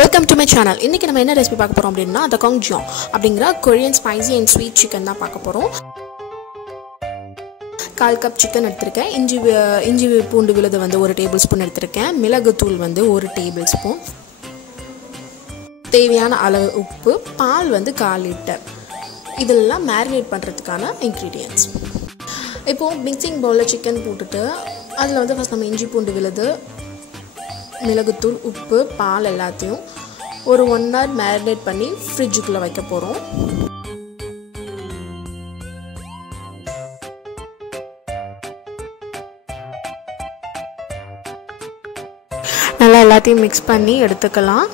Welcome to my channel. இன்னைக்கு நம்ம என்ன ரெசிபி பார்க்க போறோம் அப்படினா Dakgangjeong அப்படிங்கற Korean spicy and sweet chicken தான் பார்க்க போறோம். 1/4 கப் chicken எடுத்துர்க்கேன். இஞ்சி பூண்டு விழுது வந்து 1 டேபிள்ஸ்பூன் எடுத்துர்க்கேன். மிளகு தூள் வந்து 1 டேபிள்ஸ்பூன். தேவையான அளவு உப்பு, பால் வந்து 1/4 லிட்டர். இதெல்லாம் மேரினேட் பண்றதுக்கான ingredients. இப்போ மிக்சிங் பவுல்ல chicken போட்டுட்டு அதுல வந்து ஃபர்ஸ்ட் நம்ம இஞ்சி பூண்டு விழுது மிளகுத்தூள் உப்பு பால் எல்லாத்தையும் ஒரு 1 hour மேரினேட் பண்ணி ஃப்ரிட்ஜுக்குள்ள வைக்க போறோம். நல்லா எல்லாத்தையும் மிக்ஸ் பண்ணி எடுத்துக்கலாம்.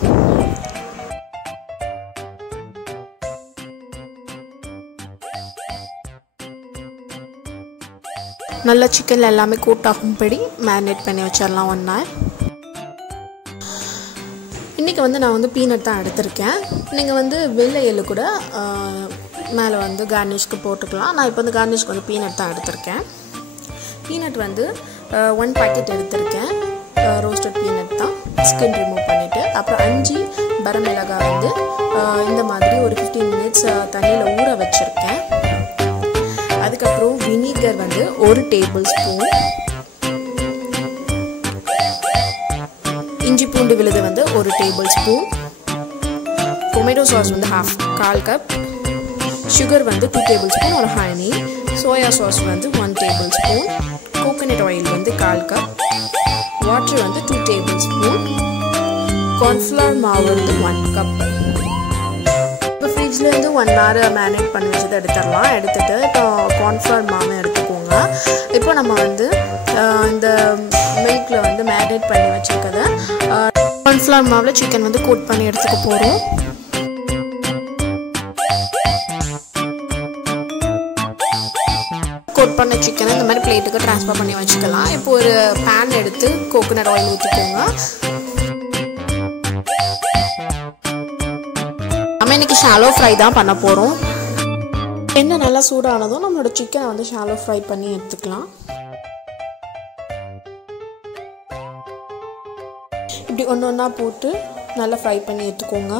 நல்ல சிக்கன்ல எல்லாமே கோட் ஆகும்படி மேரினேட் பண்ணி வச்சிரலாம் 1 hour. இன்னைக்கு வந்து நான் வந்து பீனட் தான் எடுத்துர்க்கேன். நீங்க வந்து வெள்ளை எள்ளு கூட மேலே வந்து garnishக்கு போட்டுக்கலாம். நான் இப்போ வந்து garnishக்கு வந்து பீனட் தான் எடுத்துர்க்கேன். பீனட் வந்து 1 பாக்கெட் எடுத்துர்க்கேன். ரோஸ்டட் பீனட் தான். ஸ்கின் ரிமூவ் பண்ணிட்டு அப்புறம் 5 வரமிளகாய் வந்து இந்த மாதிரி ஒரு 15 minutes தண்ணியில ஊற வச்சிருக்கேன். அதுக்கு அப்புறம் வினிகர் வந்து 1 டேபிள்ஸ்பூன். இஞ்சி பூண்டு விழுது வந்து 1 டேபிள்ஸ்பூன். டொமேட்டோ சாஸ் வந்து 1/2 கப். சுகர் வந்து 2 டேபிள்ஸ்பூன் ஒரு ஹனி. சோயா சாஸ் வந்து 1 டேபிள்ஸ்பூன். கோகனட் ஆயில் வந்து 1/4 கப். வாட்டர் வந்து 2 டேபிள்ஸ்பூன். கார்ன்ஃப்ளவர் மாவு வந்து 1 கப். இப்போ ஃப்ரிட்ஜ்ல இருந்து 1 hour மேரினேட் பண்ணி வச்சதை எடுத்துடலாம். எடுத்துட்டு இப்போ கார்ன்ஃப்ளவர் மாவு எடுத்துக்கோங்க. இப்போ நம்ம வந்து இந்த மில்க்ல வந்து மேரினேட் பண்ணி வச்சிருக்கத கார்ன்ஃப்ளவர் மாவுல சிக்கன் வந்து கோட் பண்ணி எடுத்துக்க போறோம். கோட் பண்ண சிக்கனை இந்த மாதிரி பிளேட்டுக்கு ட்ரான்ஸ்ஃபர் பண்ணி வச்சுக்கலாம். இப்போ ஒரு pan எடுத்து கோகனட் ஆயில் ஊத்திக்கோங்க. நம்ம இன்னைக்கு ஷாலோ ஃப்ரை தான் பண்ண போறோம். எண்ணெய் நல்லா சூடானதும் நம்மளோட சிக்கனை வந்து ஷாலோ ஃப்ரை பண்ணி எடுத்துக்கலாம். இப்படி ஒண்ணா போட்டு நல்லா ஃப்ரை பண்ணி எடுத்துக்கோங்க.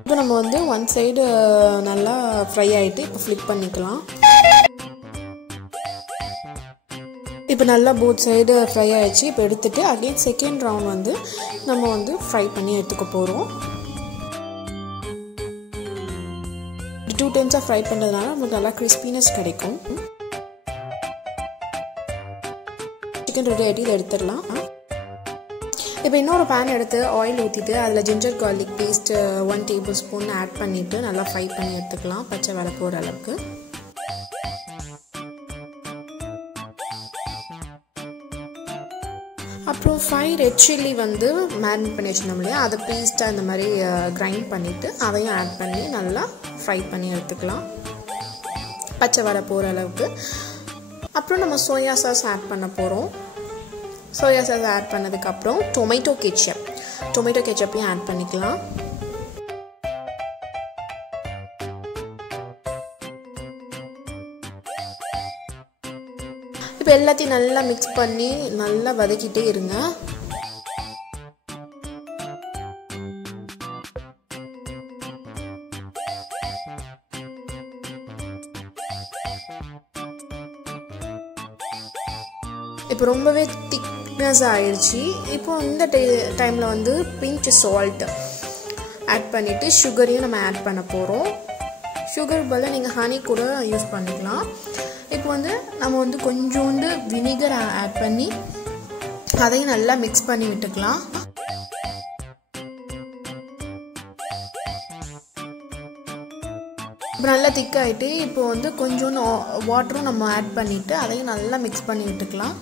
இப்போ நம்ம வந்து ஒன் சைடு நல்லா ஃப்ரை ஆயிட்டு இப்போ ஃப்ளிப் பண்ணிக்கலாம். இப்போ நல்லா போத் சைடு ஃப்ரை ஆயிடுச்சு. இப்போ எடுத்துட்டு அகைன் செகண்ட் ரவுண்ட் வந்து நம்ம வந்து ஃப்ரை பண்ணி எடுத்துக்க போறோம். 2 times ஃப்ரை பண்றதுனால நமக்கு நல்லா கிறிஸ்பினஸ் கிடைக்கும். சிக்கன் ரெடி ஆயிட்டு எடுத்துடலாம். இப்போ இன்னொரு pan எடுத்து ஆயில் ஊத்திட்டு அதுல ginger garlic paste 1 tablespoon add பண்ணிட்டு நல்லா ஃப்ரை பண்ணி எடுத்துக்கலாம் பச்சை வாடை போற அளவுக்கு. அப்புறம் 5 ரெட் சில்லி வந்து மேரினேட் பண்ணி வச்சிருந்தோம் இல்லையா, அதை பேஸ்ட்டாக இந்த மாதிரி கிரைண்ட் பண்ணிவிட்டு அதையும் ஆட் பண்ணி நல்லா ஃப்ரை பண்ணி எடுத்துக்கலாம் பச்சை வடை போகிற அளவுக்கு. அப்புறம் நம்ம சோயா சாஸ் ஆட் பண்ண போகிறோம். சோயா சாஸ் ஆட் பண்ணதுக்கப்புறம் டொமேட்டோ கெச்சப்பையும் ஆட் பண்ணிக்கலாம். இப்போ எல்லாத்தையும் நல்லா மிக்ஸ் பண்ணி நல்லா வதக்கிட்டே இருங்க. இப்போ ரொம்பவே திக்னஸ் ஆயிடுச்சு. இப்போ இந்த டைமில் வந்து பிஞ்ச் சால்ட் ஆட் பண்ணிவிட்டு சுகரையும் நம்ம ஆட் பண்ண போகிறோம். சுகர் பதிலாக நீங்கள் ஹனி கூட யூஸ் பண்ணிக்கலாம். இப்போ வந்து நம்ம வந்து கொஞ்சோண்டு வினிகர் ஆட் பண்ணி அதையும் நல்லா மிக்ஸ் பண்ணி விட்டுக்கலாம். இப்போ நல்லா திக்காயிட்டு இப்போ வந்து கொஞ்சோண்டு வாட்டரும் நம்ம ஆட் பண்ணிட்டு அதையும் நல்லா மிக்ஸ் பண்ணி விட்டுக்கலாம்.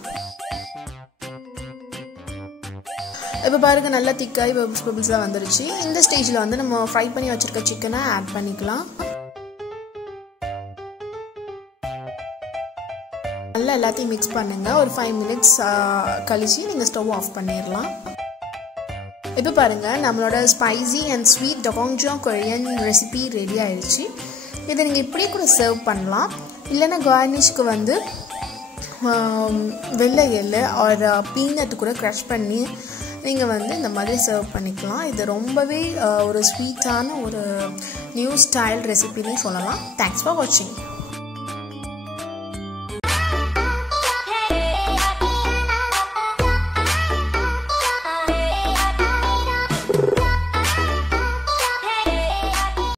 இப்போ பாருங்க நல்லா திக்காய் பபிள்ஸாக வந்துருச்சு. இந்த ஸ்டேஜில் வந்து நம்ம ஃப்ரை பண்ணி வச்சிருக்க சிக்கனை ஆட் பண்ணிக்கலாம். நல்லா எல்லாத்தையும் மிக்ஸ் பண்ணுங்க. ஒரு 5 minutes கழிச்சு நீங்கள் ஸ்டவ் ஆஃப் பண்ணிடலாம். இப்போ பாருங்க நம்மளோட spicy and sweet Dakgangjeong Korean recipe ready ஆயிடுச்சு. இதை நீங்கள் இப்படியே கூட சர்வ் பண்ணலாம். இல்லைன்னா கார்னிஷ்க்கு வந்து வெள்ளை எள்ளு ஒரு பீனட் கூட க்ரஷ் பண்ணி நீங்கள் வந்து இந்த மாதிரி சர்வ் பண்ணிக்கலாம். இது ரொம்பவே ஒரு ஸ்வீட்டான ஒரு நியூ ஸ்டைல் ரெசிபின்னு சொல்லலாம். தேங்க்ஸ் ஃபார் வாட்சிங்.